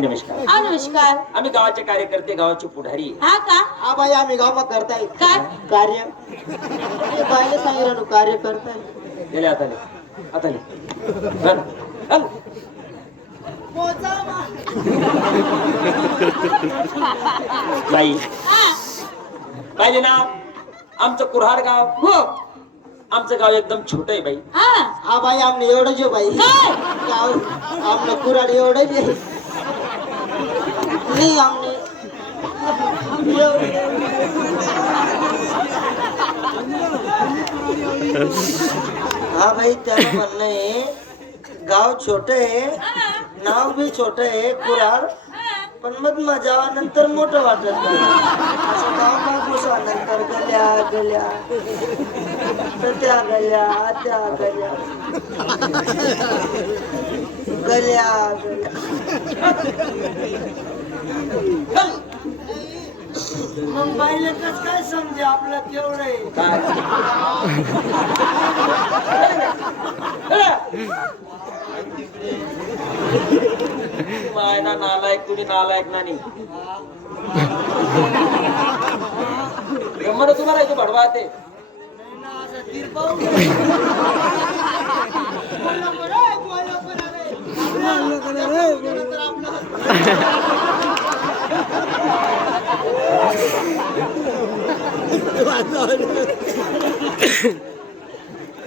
नमस्कार. हा नमस्कार आम्ही गावाचे कार्यकर्ते गावाचे पुढारी. हा का? हा बाई आम्ही गावात करताय. काय कार्य. हे बाईला सांगितलं कार्य करताय. गेले आता आता चल चल बाई हा पाहिले ना? आमचं कुऱ्हाड गाव. हो. आमचं गाव एकदम छोट आहे बाई. हा. हा बाई आमने एवढं जे बाई. काय? गाव आमनं कुराड एवढं जे. नाही आमने हा भाई त्याला म्हणणं आहे गाव छोट आहे. नाव बी छोट आहे कुराड पण मग मजा नंतर मोठं वाटत. असं गाव मागूसा नंतर गल्या गल्या. त्या गल्या त्या गल्या. गल्या गल्या. मग बाईला कस काय समजे आपलं तेवढं आहे? काय मायना नालायक तुझी नालायक नानी गंमत तुला इथे भडवा ते.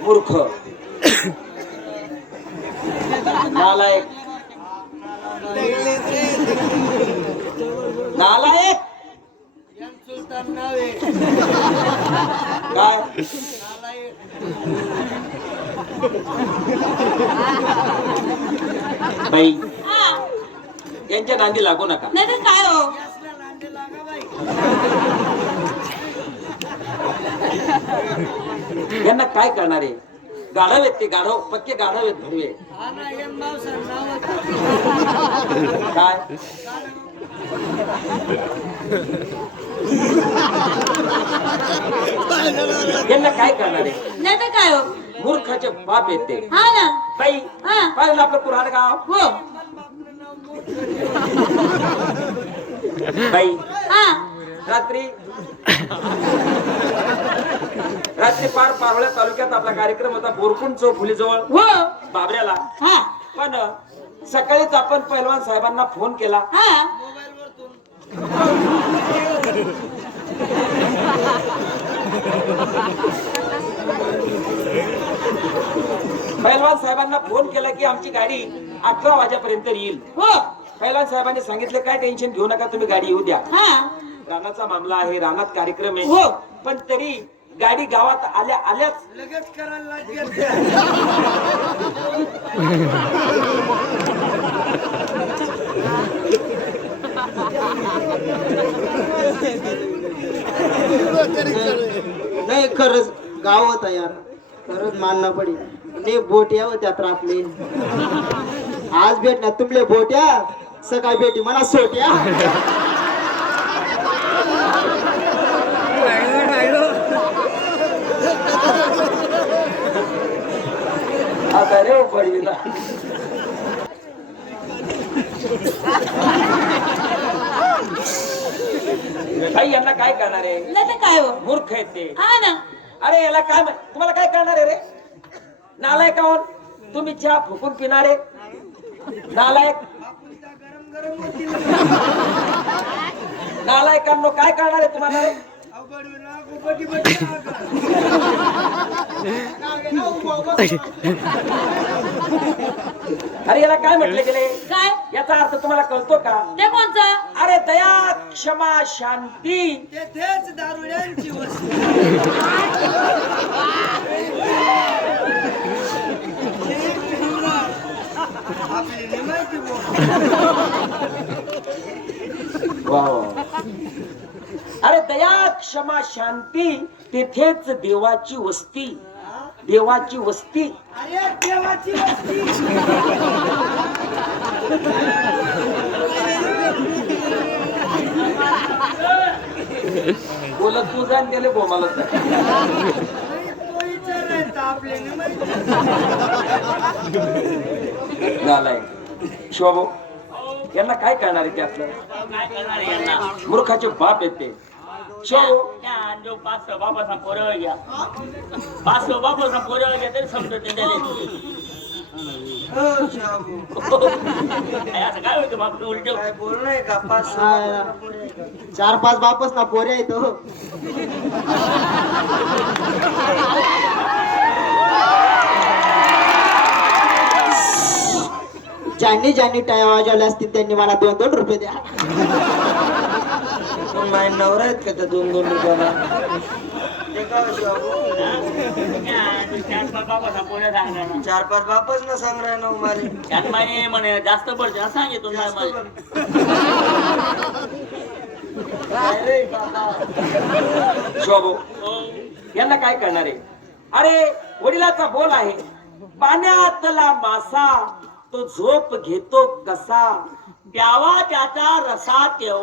मूर्ख. नालायक. नालायक. काय? बाई यांच्या नांदी लागू नका. नाही तर काय हो? यांना काय करणार आहे? गाढव आहेत ते गाढव पक्के गाढव आहेत भडवे काय? यांना काय करणार आहे? नाही तर काय हो? मूर्खाचे बाप आहेत ते. हा ना. बाई हा. पाहिलं आपलं कुऱ्हाड गाव? हो. बाई हा. रात्री रात्री पार पारोळ्या तालुक्यात आपला कार्यक्रम होता बोरकुंड चौक फुलीजवळ हो. बाबऱ्याला. हा. पण सकाळीच आपण पैलवान साहेबांना फोन केला. हा. पैलवान साहेबांना फोन केला की आमची गाडी अकरा वाजेपर्यंत येईल. हो. पैलवान साहेबांनी सांगितलं काय टेन्शन घेऊ नका तुम्ही गाडी येऊ द्या. हा. रानाचा मामला आहे रानात कार्यक्रम आहे. हो. पण तरी गाडी गावात आल्या आल्याच. लगेच करायला नाही खरंच गाव होता यार. खरंच मानणं पडी ने बोट्या होत्या रात्री आज भेटल्या तुमले बोट्या सकाळी भेटी मला सोट्या. आता रे पडली काही यांना काय करणार आहे? नाही तर काय हो? मूर्ख आहेत ते. हा ना. अरे याला काय म्हण- तुम्हाला काय करणार आहे रे? नालायक आहोत. तुम्ही चहा फुकून पिणारे नालायक. नालायकांनो काय करणार आहे तुम्हाला? रे? अरे याला काय म्हटले गेले? काय? याचा अर्थ तुम्हाला कळतो का? ते कोणचा अरे दया क्षमा शांती. तेथेच दारुड्यांची वस्ती. आपली. वा वा. अरे दया क्षमा शांती तिथेच देवाची वस्ती. देवाची वस्ती. अरे देवाची वस्ती. बोलत तू जाण गेले बोमाला आपले शोभा. यांना काय करणार आहे आहे यांना मूर्खाचे बाप येते पाच सहा बापाचा पोरं घ्या पाच सहा बापाचा पोरं घ्या तरी समजत. असं काय होतं बाप उलट काय बोल नाही का पाच? चार पाच बापच ना पोरे आहेत ज्यांनी ज्यांनी टाया वाजवले असतील त्यांनी मला दोन दोन रुपये द्या. पण माझे नवरा आहेत का त्या दोन दोन रुपयाला? ते का हो, चार पाच सांगणार ना बापच ना सांग ना मारे म्हणे जास्त पडते ना सांगितलं नाही मला शोभो यांना काय करणार आहे? अरे वडिलाचा बोल आहे पाण्यातला मासा तो झोप घेतो कसा? द्यावा त्याचा रसा तेव्हा.